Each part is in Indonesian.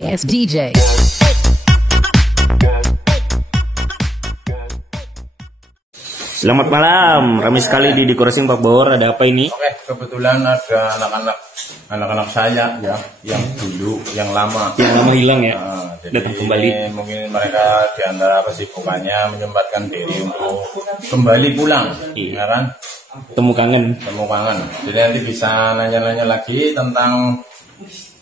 Yes, DJ. Selamat malam, ramai sekali di dekorasi Pak Bor. Ada apa ini? Oke, kebetulan ada anak-anak saya ya, yang dulu, yang lama hilang ya, jadi datang kembali. Mungkin mereka di antara kesibukannya menyempatkan diri untuk kembali pulang, ya kan? Temu kangen. Jadi nanti bisa nanya-nanya lagi tentang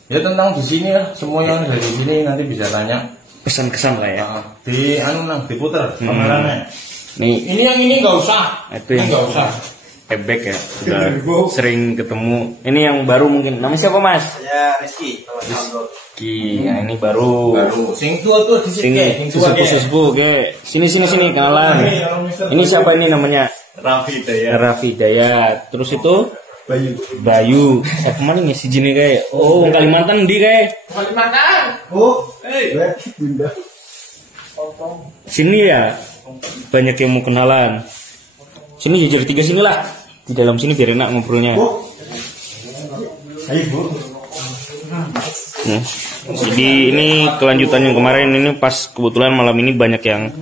di sini ya, semua yang dari sini nanti bisa tanya. Pesan-kesan lah ya. Diputer pamerannya. Nih, Ini yang ini nggak usah. itu yang nggak usah. Ebek ya, sudah sering ketemu. Ini yang baru mungkin. Namanya siapa Mas? Ya Rizky. Ya, ini baru. Sing tua tuh di Sini, sesepuh, oke. Sini kenalan. Ini siapa ini namanya? Raffi Dayat. Terus itu Bayu. Siapa mana nih si Jini kayak? Oh, Kalimantan di kayak. Kalimantan. Sini ya. Banyak yang mau kenalan. Sini jadi tiga sini lah. Di dalam sini biar enak ngobrolnya. Nah, jadi ini kelanjutan yang kemarin, ini pas kebetulan malam ini banyak yang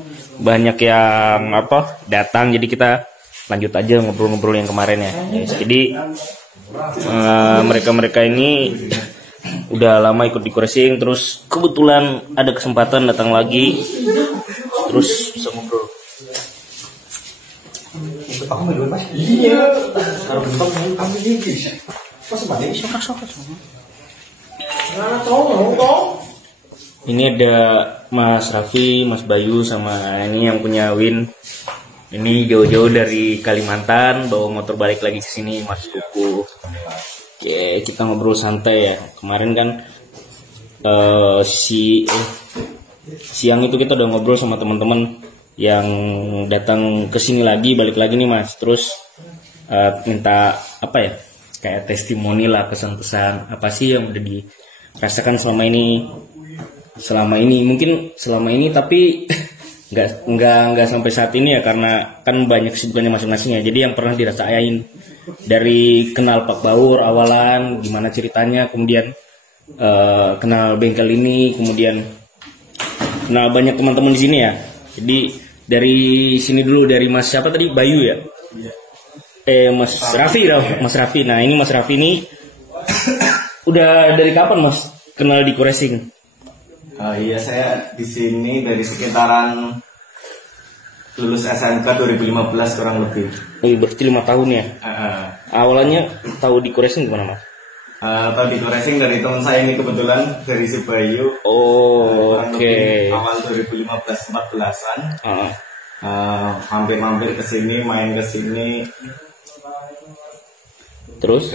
datang, jadi kita lanjut aja ngobrol-ngobrol yang kemarin ya. Yes, jadi mereka ini udah lama ikut dekorasi, terus kebetulan ada kesempatan datang lagi, terus bisa ngobrol. Aku main dulu Mas. Iya. Kalau bentuk ambil lagi. Pas balik sok. Ini ada Mas Raffi, Mas Bayu, sama ini yang punya Win. Ini jauh-jauh dari Kalimantan, bawa motor balik lagi ke sini, Mas Kuku. Oke, kita ngobrol santai ya. Kemarin kan siang itu kita udah ngobrol sama teman-teman yang datang ke sini lagi, balik lagi nih Mas. Terus minta apa ya? Kayak testimoni lah, pesan-pesan apa sih yang udah dirasakan selama ini tapi nggak sampai saat ini ya, karena kan banyak kesibukannya masing-masing ya. Jadi yang pernah dirasain dari kenal Pak Baur awalan gimana ceritanya, kemudian kenal bengkel ini, kemudian kenal banyak teman-teman di sini ya. Jadi dari sini dulu, dari Mas siapa tadi, Bayu ya? Mas Raffi. Nah, ini Mas Raffi ini udah dari kapan Mas kenal di Racing? Iya, saya di sini dari sekitaran lulus SMK 2015 kurang lebih. Berarti 5 tahun ya. Awalnya tahu di Racing gimana Mas? Tahu di Racing dari teman saya ini kebetulan, dari si Bayu. Oh, oke. Awal 2015-14an. Hampir ke sini, main ke sini. Terus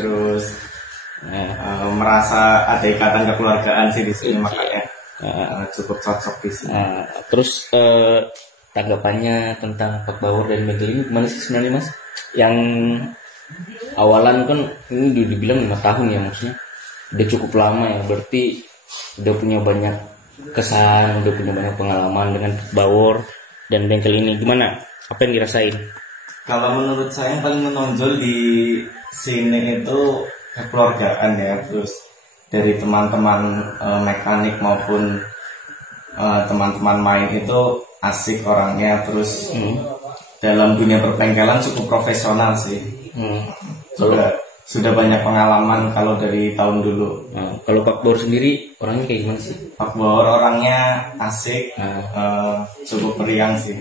merasa ada ikatan kekeluargaan sih di sini, makanya cukup cocok di sini. Terus tanggapannya tentang Pak Baur dan bengkel ini gimana sih sebenarnya Mas? Yang awalan kan ini dibilang 5 tahun ya, maksudnya udah cukup lama ya, berarti udah punya banyak kesan, udah punya banyak pengalaman dengan Pak Baur dan bengkel ini. Gimana? Apa yang dirasain? Kalau menurut saya yang paling menonjol di sini itu kekeluargaan ya, terus dari teman-teman mekanik maupun teman-teman main itu asik orangnya, terus dalam dunia perbengkelan cukup profesional sih. Sudah banyak pengalaman kalau dari tahun dulu. Kalau Pak Baur sendiri orangnya kayak gimana sih? Pak Baur orangnya asik, cukup periang sih.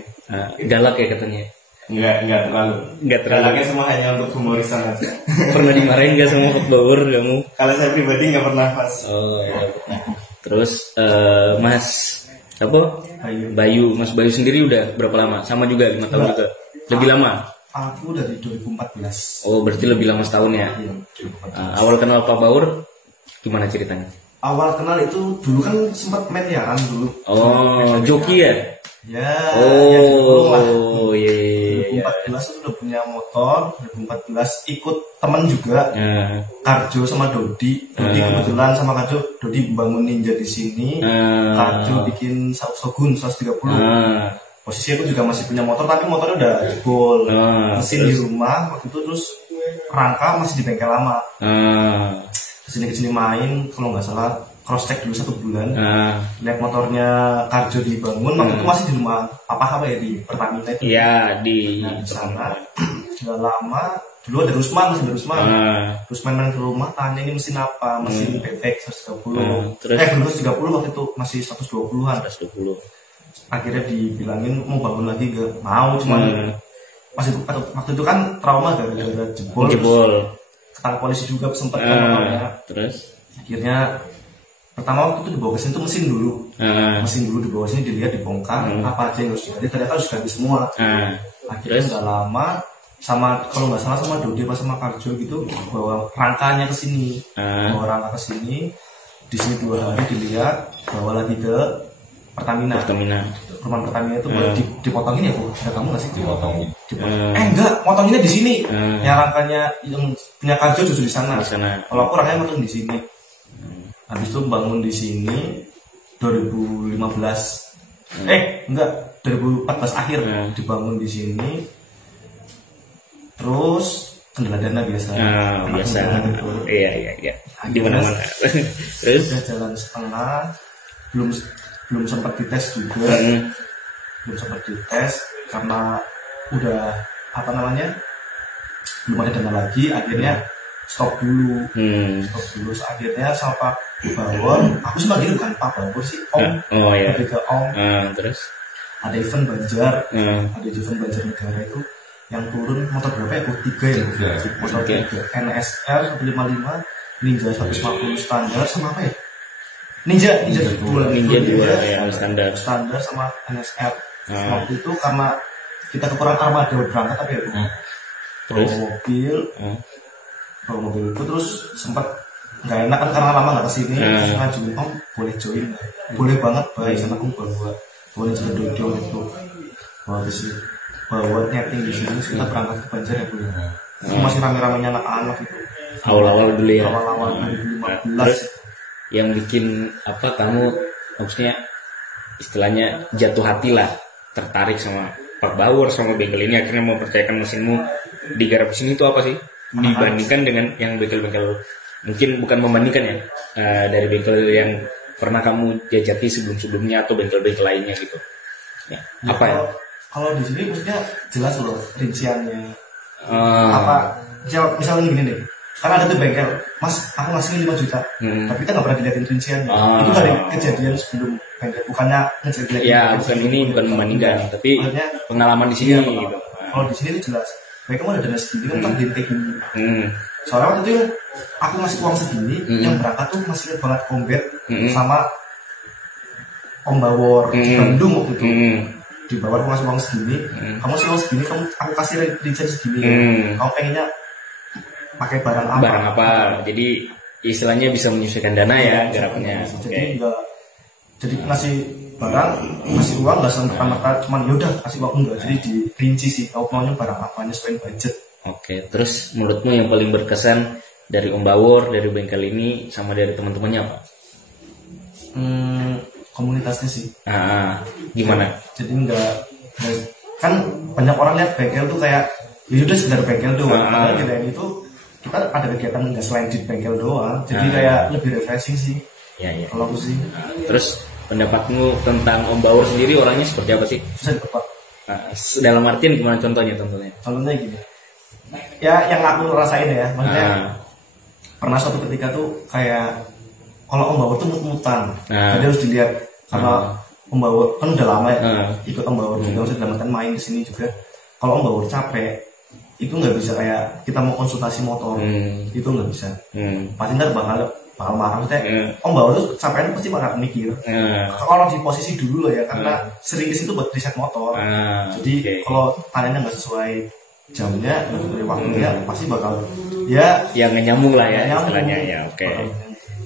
Galak ya katanya? Enggak terlalu. Galaknya semua hanya untuk humorisan aja. Pernah dimarahin nggak sama Pak Baur kamu? Kalau saya pribadi nggak pernah, Mas. Oh ya. Terus Mas Bayu, Mas Bayu sendiri udah berapa lama? Sama juga 5 tahun juga. Lebih lama? Aku dari 2014. Oh, berarti lebih lama setahun ya? Iya. Awal kenal Pak Baur gimana ceritanya? Awal kenal itu dulu kan sempat main ya kan dulu. Oh, joki ya? Ya. Oh, iya. 2014 udah punya motor, 2014 ikut teman juga. Karjo sama Dodi. Dodi kebetulan sama Karjo, Dodi bangun ninja di sini. Karjo bikin Shogun 130. Posisi aku juga masih punya motor, tapi motornya udah jebol. Mesin di rumah waktu itu, terus rangka masih di bengkel lama. Kesini main, kalau nggak salah cross check dulu 1 bulan. Lihat motornya Karjo dibangun, waktu itu masih di rumah apa ya di Pertamina itu. Iya di sana. Nggak lama dulu ada Rusman, Rusman main ke rumah tanya ini mesin apa, mesin bebek 130. Terus 130 waktu itu masih 120-an. Akhirnya dibilangin mau bangun lagi gak mau, cuman waktu itu kan trauma gara-gara jebol. Ketangkap polisi juga sempat motornya. Terus akhirnya pertama waktu itu dibawa ke sini tuh mesin dulu dibawa sini, dilihat, dibongkar apa aja yang harus diganti, ternyata harus ganti semua. Akhirnya nggak lama sama kalau nggak salah sama Dodi pas sama Karjo gitu bawa rangkanya ke sini, bawa rangka ke sini, di sini 2 hari dilihat, bawa lagi ke Pertamina. Rumah Pertamina itu dipotongin ya Bu? Ada kamu nggak sih? Dipotongin. Enggak, motonginnya di sini. Yang rangkanya yang punya Karjo justru di sana. Kalau aku rangkanya motong di sini. Habis itu bangun di sini 2015. Enggak, 2014 akhir dibangun di sini. Terus kendala dana biasa. Iya. Di mana-mana. Terus udah jalan setengah, belum sempat dites juga. Belum sempat dites karena udah belum ada dana lagi, akhirnya stop dulu. Akhirnya sama Pak Bawor, aku sih manggil bukan Pak Bawor sih, Om. Lebih ke Om. Terus ada event Banjar, negara itu yang turun motor berapa ya? 3 ya? Motor 3 NSR 155, Ninja 150 standar sama apa ya? Ninja 2 ya, standar sama NSR. Waktu itu karena kita kekurangan armada berangkat tapi ya bawa mobil itu terus sempat nggak enak kan karena lama nggak kesini, terus ngajuin Om boleh join nggak? Boleh banget baik, sana aku boleh juga dodol itu bawa di sini, bawa nyeting di sini, kita berangkat ke Banjar ya Bu. Itu masih rame-ramenya anak-anak itu. Awal-awal dulu ya. Awal-awal 2015. Terus yang bikin apa kamu maksudnya istilahnya jatuh hati lah, tertarik sama Pak Bawor sama bengkel ini, akhirnya mau percayakan mesinmu digarap di sini itu apa sih? Dibandingkan dengan yang bengkel-bengkel, mungkin bukan membandingkan ya, dari bengkel yang pernah kamu jajaki sebelum-sebelumnya atau bengkel-bengkel lainnya gitu. Ya, apa ya? Kalau di sini maksudnya jelas loh rinciannya. Misalnya gini deh, kan ada tuh bengkel, Mas, aku ngasih 5 juta, tapi kita nggak pernah dilihatin rinciannya. Itu dari kejadian sebelum bengkel, bukannya ngejadian. Ya, bukan membandingkan, tapi pengalaman di sini gitu. Kalau di sini itu jelas, mereka mau ada dana segini, kan tak dintek gini. Soalnya waktu itu aku ngasih uang segini, yang berangkat tuh masih lihat banget Kombet sama Om Bawor di Bandung waktu itu. Di Bawor aku ngasih uang segini, kamu ngasih uang segini, aku kasih rincian segini. Kamu pengennya pakai barang apa? Jadi istilahnya bisa menyesuaikan dana ya garapnya. Jadi ngasih barang, ngasih uang nggak serta-merta cuman yaudah kasih uang, enggak. Jadi dirinci sih, kau maunya barang apa, nyesuaiin budget. Oke, terus menurutmu yang paling berkesan dari Om Bawor, dari bengkel ini, sama dari teman-temannya apa? Komunitasnya sih. Gimana? Jadi kan banyak orang lihat bengkel tuh kayak ya udah sekedar bengkel doang. Padahal di lain itu kita ada kegiatan nggak selain di bengkel doang. Jadi kayak lebih refreshing sih. Ya. Kalau aku sih. Terus pendapatmu tentang Om Bawor sendiri orangnya seperti apa sih? Susah ditebak. Dalam artian gimana contohnya? Contohnya gini. Ya yang aku rasain ya, maksudnya pernah suatu ketika tuh kayak kalau Om Bawor tuh mut-mutan, jadi harus dilihat karena Om Bawor kan udah lama ya ikut Om Bawor juga, maksudnya dalam main kesini juga. Kalau Om Bawor capek, itu nggak bisa kayak kita mau konsultasi motor, itu nggak bisa. Pasti ntar bakal marah, maksudnya Om Bawor tuh capekan pasti bakal mikir. Kalau di posisi dulu ya, karena sering kesini tuh buat riset motor, jadi kalau tanyanya nggak sesuai jamnya, dari waktunya pasti bakal ya yang nyambung lah ya istilahnya ya. Oke.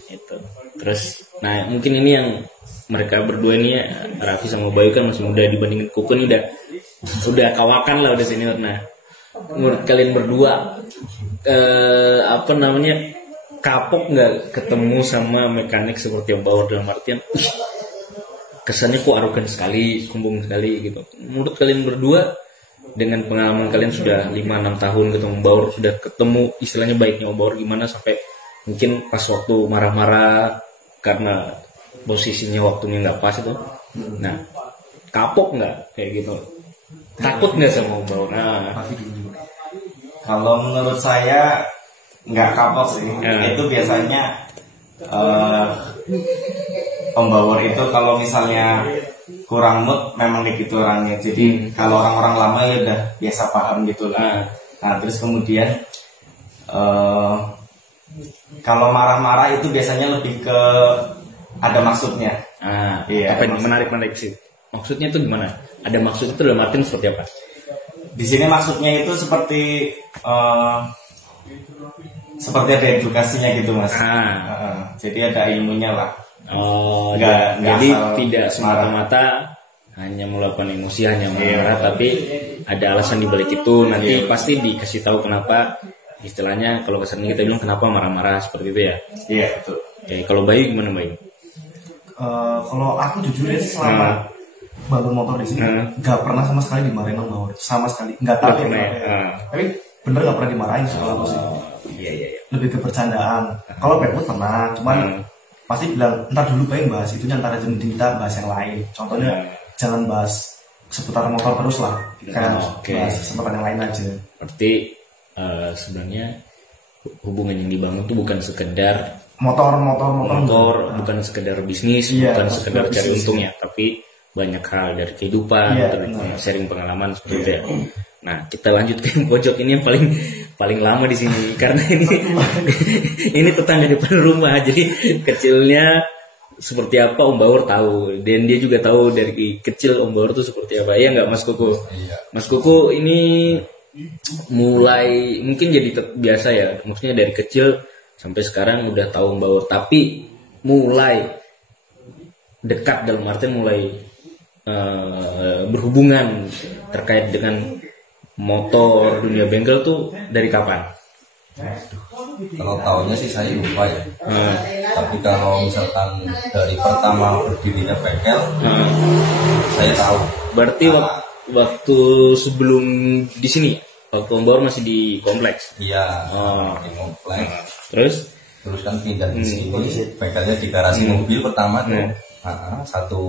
Itu terus nah mungkin ini yang mereka berdua ini ya, Raffi sama Bayu kan masih muda dibandingin Kuku ini udah kawakan lah, udah senior. Nah menurut kalian berdua kapok nggak ketemu sama mekanik seperti Om Bawor, dalam artian kesannya kok arogan sekali, sombong sekali gitu. Menurut kalian berdua dengan pengalaman kalian sudah 5-6 tahun ketemu Om Bawor, sudah ketemu istilahnya baiknya Om Bawor gimana, sampai mungkin pas waktu marah-marah karena posisinya waktunya nggak pas itu. Nah, kapok nggak kayak gitu? Takut nggak sama membaur? Nah, kalau menurut saya nggak kapok sih. Itu biasanya pembaur itu kalau misalnya kurang mood memang kayak gitu orangnya. Jadi kalau orang-orang lama ya udah biasa paham gitu lah. Nah terus kemudian kalau marah-marah itu biasanya lebih ke ada maksudnya. Iya. Apa ini menarik sih? Maksudnya itu gimana? Ada maksud itu dalam artian seperti apa? Di sini maksudnya itu seperti ada edukasinya gitu mas. Jadi ada ilmunya lah. Jadi tidak semata-mata hanya melakukan emosi, hanya marah, tapi ada alasan di balik itu. Nanti pasti dikasih tahu kenapa. Istilahnya kalau kesannya kita bilang kenapa marah-marah seperti itu ya. Iya betul. Oke, kalau Bayu gimana Bayu? Kalau aku jujur ya selama bangun motor di sini nggak pernah sama sekali dimarahin sama Baur, sama sekali nggak tahu ya. Tapi bener nggak pernah dimarahin sih kalau aku sih. Iya. Lebih ke bercandaan. Kalau bad mood pernah, cuman pasti bilang ntar dulu pengen bahas itu, ntar aja mending kita bahas yang lain. Contohnya jangan bahas seputar motor terus lah, kan bahas seputar yang lain aja. Berarti sebenarnya hubungan yang dibangun itu bukan sekedar motor, bukan sekedar bisnis, bukan sekedar cari untungnya, tapi banyak hal dari kehidupan, sharing pengalaman seperti itu ya. Nah, kita lanjut ke pojok ini yang paling lama di sini karena ini tetangga depan rumah. Jadi kecilnya seperti apa Om Baur tahu, dan dia juga tahu dari kecil Om Baur itu seperti apa. Ya nggak Mas Kuku? Iya. Mas Kuku ini mulai mungkin jadi biasa ya, maksudnya dari kecil sampai sekarang udah tahu Om Baur, tapi mulai dekat dalam artian mulai berhubungan terkait dengan motor dunia bengkel tuh dari kapan? Kalau tahunnya sih saya lupa ya. Tapi kalau misalkan dari pertama berdirinya bengkel, saya tahu. Berarti waktu sebelum di sini, waktu Om Baur masih di kompleks? Iya, di kompleks. Terus kan pindah di sini, bengkelnya di garasi mobil pertama tuh. Satu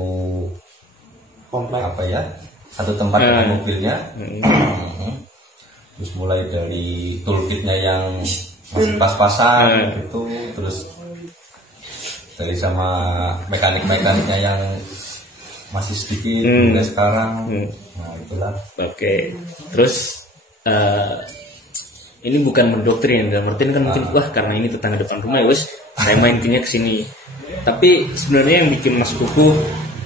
kompleks satu tempat dengan mobilnya. Terus mulai dari toolkitnya yang masih pas-pasan gitu, terus dari sama mekaniknya yang masih sedikit mulai sekarang. Nah itulah. Oke. Terus ini bukan mendoktrin, dalam artian kan mungkin wah karena ini tetangga depan rumah ya wes saya main ke sini. Tapi sebenarnya yang bikin Mas Kuku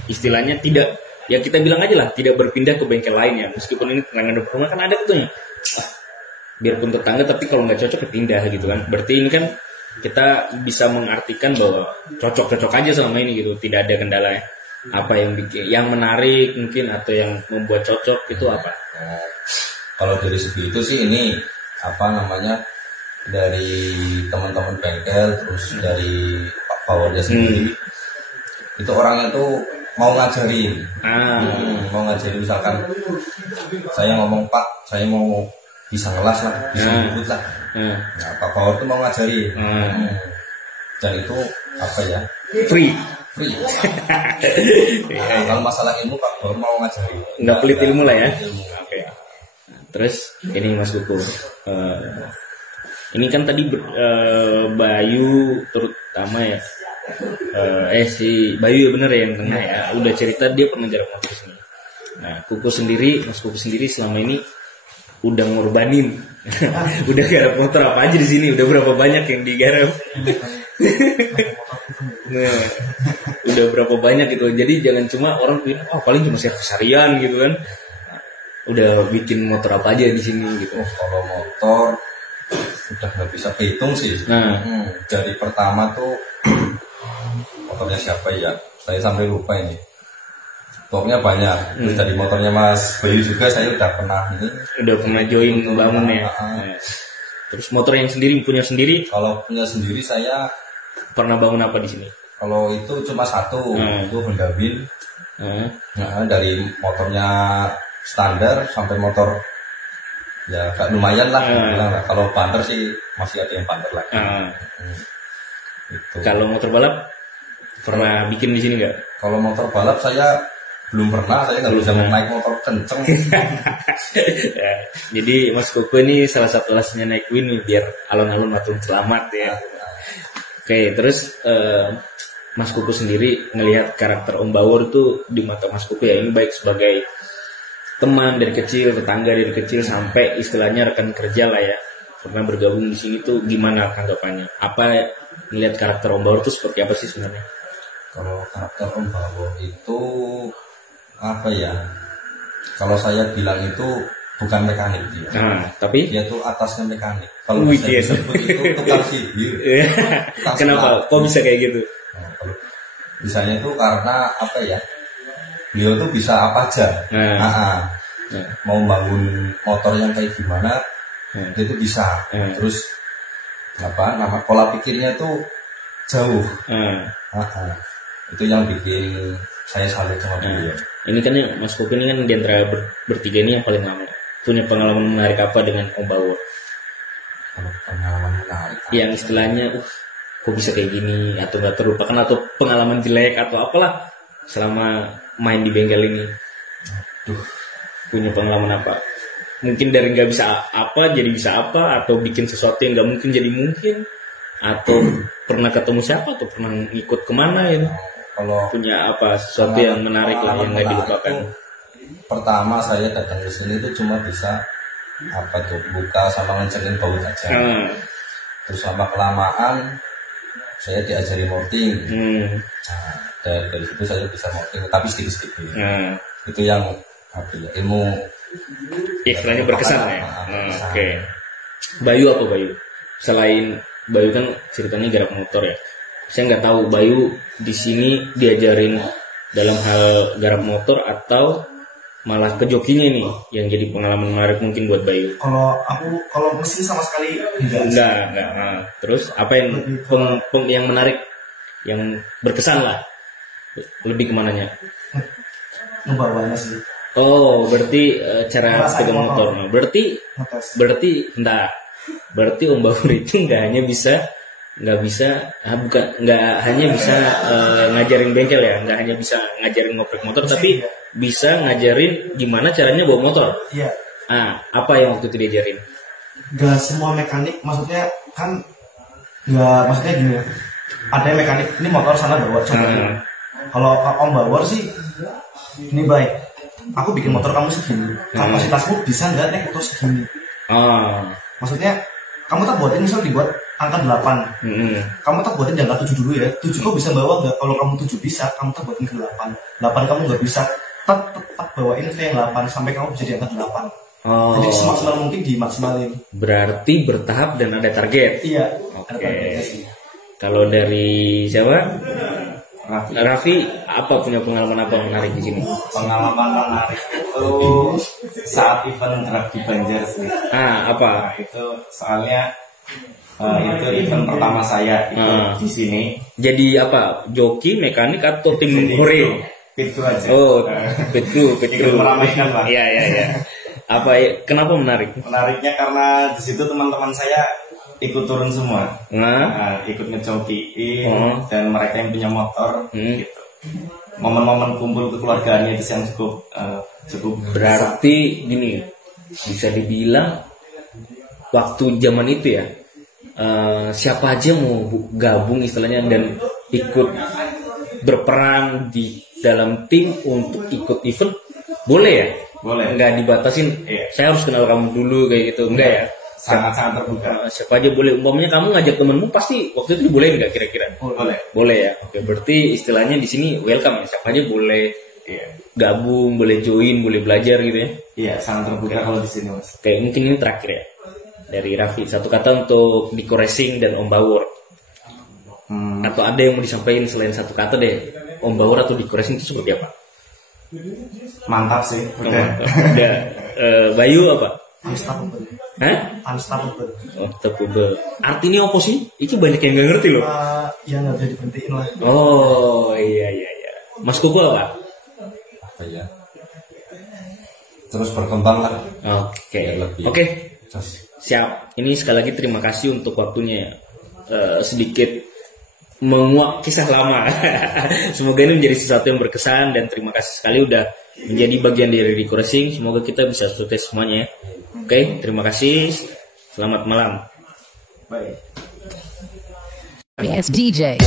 istilahnya tidak, ya kita bilang aja lah, tidak berpindah ke bengkel lainnya meskipun ini tetangga depan rumah, kan ada tuh biarpun tetangga tapi kalau nggak cocok ya pindah gitu kan. Berarti ini kan kita bisa mengartikan bahwa cocok aja selama ini gitu, tidak ada kendala. Apa yang bikin, yang menarik mungkin atau yang membuat cocok itu apa? Kalau dari segi itu sih ini dari teman-teman bengkel, terus dari Pak Baurnya sendiri, itu orangnya tuh mau ngajarin. Mau ngajarin, misalkan saya ngomong Pak, saya mau bisa ngelas lah, bisa ngebut lah. Nah, Pak Baur tuh mau ngajarin. Dan itu free. Kalau masalah ilmu Pak Baur mau ngajarin. Nggak pelit ilmu lah ya. Oke. Terus ini Mas Kuku, ini kan tadi Bayu terutama ya. Si Bayu ya bener ya yang tengah ya, udah cerita dia pernah garap motor sini. Nah, Mas Kuku sendiri selama ini udah ngorbanin, udah garap motor apa aja di sini, udah berapa banyak yang digarap? Nah, udah berapa banyak gitu. Jadi jangan cuma orang bilang paling cuma servis harian gitu kan. Udah bikin motor apa aja di sini gitu. Kalau motor udah nggak bisa kehitung sih. Dari pertama tuh motornya siapa ya? Saya sampai lupa ini. Pokoknya banyak. Terus dari motornya Mas Bayu juga saya udah pernah join bangun ya. Terus motor yang punya sendiri? Kalau punya sendiri saya pernah bangun apa di sini? Kalau itu cuma satu, itu Honda Wheel. Nah, dari motornya standar sampai motor ya lumayan lah, bilang lah. Kalau banter sih masih ada yang banter lagi. Gitu. Kalau motor balap? Pernah bikin di sini nggak? Kalau motor balap saya belum pernah, saya nggak bisa naik motor kenceng. Ya, jadi Mas Koko ini salah satu alasannya naik Win nih, biar alun-alun matur selamat ya. Oke, terus Mas Koko sendiri ngelihat karakter Om Bawor itu di mata Mas Koko ya, ini baik sebagai teman dari kecil, tetangga dari kecil, sampai istilahnya rekan kerja lah ya, pernah bergabung di sini tuh gimana tanggapannya? Apa ngelihat karakter Om Bawor itu seperti apa sih sebenarnya? Kalau karakter Om Bawor itu apa ya? Kalau saya bilang itu bukan mekanik dia. Tapi dia tuh atasnya mekanik. Kalau bisa disebut itu tukang sihir. Kenapa? Kok bisa kayak gitu? Nah, kalau bisanya itu karena apa ya? Beliau tuh bisa apa aja. Mau bangun motor yang kayak gimana, dia tuh bisa. Terus nama pola pikirnya tuh jauh. Itu yang bikin saya salut sama beliau. Ini kan Mas Koko ini kan di antara bertiga ini yang paling lama. Punya pengalaman menarik apa dengan Om Bawor? Kalau pengalaman menarik, yang istilahnya, kok bisa kayak gini, atau nggak terlupakan, atau pengalaman jelek atau apalah selama main di bengkel ini. Punya pengalaman apa? Mungkin dari nggak bisa apa jadi bisa apa, atau bikin sesuatu yang nggak mungkin jadi mungkin, atau pernah ketemu siapa, atau pernah ikut kemana ya? Kalau punya apa sesuatu yang menarik lah yang nggak dilupakan. Pertama saya datang ke sini itu cuma bisa apa tuh buka sama ngecekin baut aja. Terus sama kelamaan saya diajari morting. Dari situ saya bisa morting, tapi sedikit-sedikit. Itu yang apa ya, ilmu istilahnya berkesan ya. Oke. Bayu apa Bayu? Selain Bayu kan ceritanya garap motor ya. Saya nggak tahu Bayu di sini diajarin dalam hal garap motor atau malah ke jokinya nih yang jadi pengalaman menarik mungkin buat Bayu. Kalau mesin sama sekali enggak. Terus apa yang yang menarik, yang berkesan lah, lebih kemananya? Ngebawanya sih. Oh, berarti cara pegang motor. Nah, berarti Om Bawor itu nggak hanya bisa ngajarin bengkel ya, nggak hanya bisa ngajarin ngoprek motor, tapi bisa ngajarin gimana caranya bawa motor. Iya. Apa yang waktu itu diajarin? Gak semua mekanik, maksudnya kan nggak, maksudnya gini ya. Ada yang mekanik, ini motor sana bawa coba. Kalau Om Bawor sih, ini baik. Aku bikin motor kamu segini, kapasitasmu bisa nggak naik motor segini? Maksudnya kamu tak buatin misal dibuat angka 8. Kamu tak buatin jangka 7 dulu ya. 7 kau bisa bawa nggak? Kalau kamu 7 bisa, kamu tak buatin ke 8. 8 kamu nggak bisa, tetap bawain ke yang 8 sampai kamu bisa di angka 8. Jadi semaksimal mungkin dimaksimalin. Berarti bertahap dan ada target. Iya. Oke. Kalau dari siapa? Raffi, apa punya pengalaman apa menarik di sini? Pengalaman menarik itu saat event drag di Banjar sih. Apa? Itu soalnya itu event pertama saya di sini. Jadi apa? Joki, mekanik atau tim koreo? Pitku aja. Oh, pitku. Meramaikan lah. Iya. Apa? Kenapa menarik? Menariknya karena di situ teman-teman saya ikut turun semua, ikut ngejokiin, dan mereka yang punya motor, gitu. Momen-momen kumpul kekeluargaannya itu yang cukup. Berarti gini, bisa dibilang waktu zaman itu ya, siapa aja mau gabung istilahnya dan ikut berperan di dalam tim untuk ikut event, boleh ya? Boleh. Nggak dibatasin. Saya harus kenal kamu dulu kayak gitu, enggak ya? Sangat terbuka. Siapa aja boleh. Umpamanya kamu ngajak temenmu, pasti waktu itu boleh nggak kira-kira? Boleh ya. Oke, berarti istilahnya di sini welcome ya. Siapa aja boleh gabung, boleh join, boleh belajar gitu ya. Iya, sangat terbuka kalau di sini Mas. Oke, mungkin ini terakhir ya dari Raffi. Satu kata untuk Diko Racing dan Om Bawor. Atau ada yang mau disampaikan selain satu kata deh, Om Bawor atau Diko Racing itu seperti apa? Mantap sih. Udah. Bayu apa? Unstoppable. Unstoppable. Artinya apa sih? Ini banyak yang nggak ngerti loh. Ya nggak bisa diberhentiin lah. Oh iya. Mas Koko apa? Apa ya? Terus berkembang lah. Oke. Siap. Ini sekali lagi terima kasih untuk waktunya. Sedikit menguak kisah lama. Semoga ini menjadi sesuatu yang berkesan, dan terima kasih sekali udah menjadi bagian dari Rico Racing. Semoga kita bisa sukses semuanya ya. Oke, terima kasih. Selamat malam. Baik. Yes, DJ.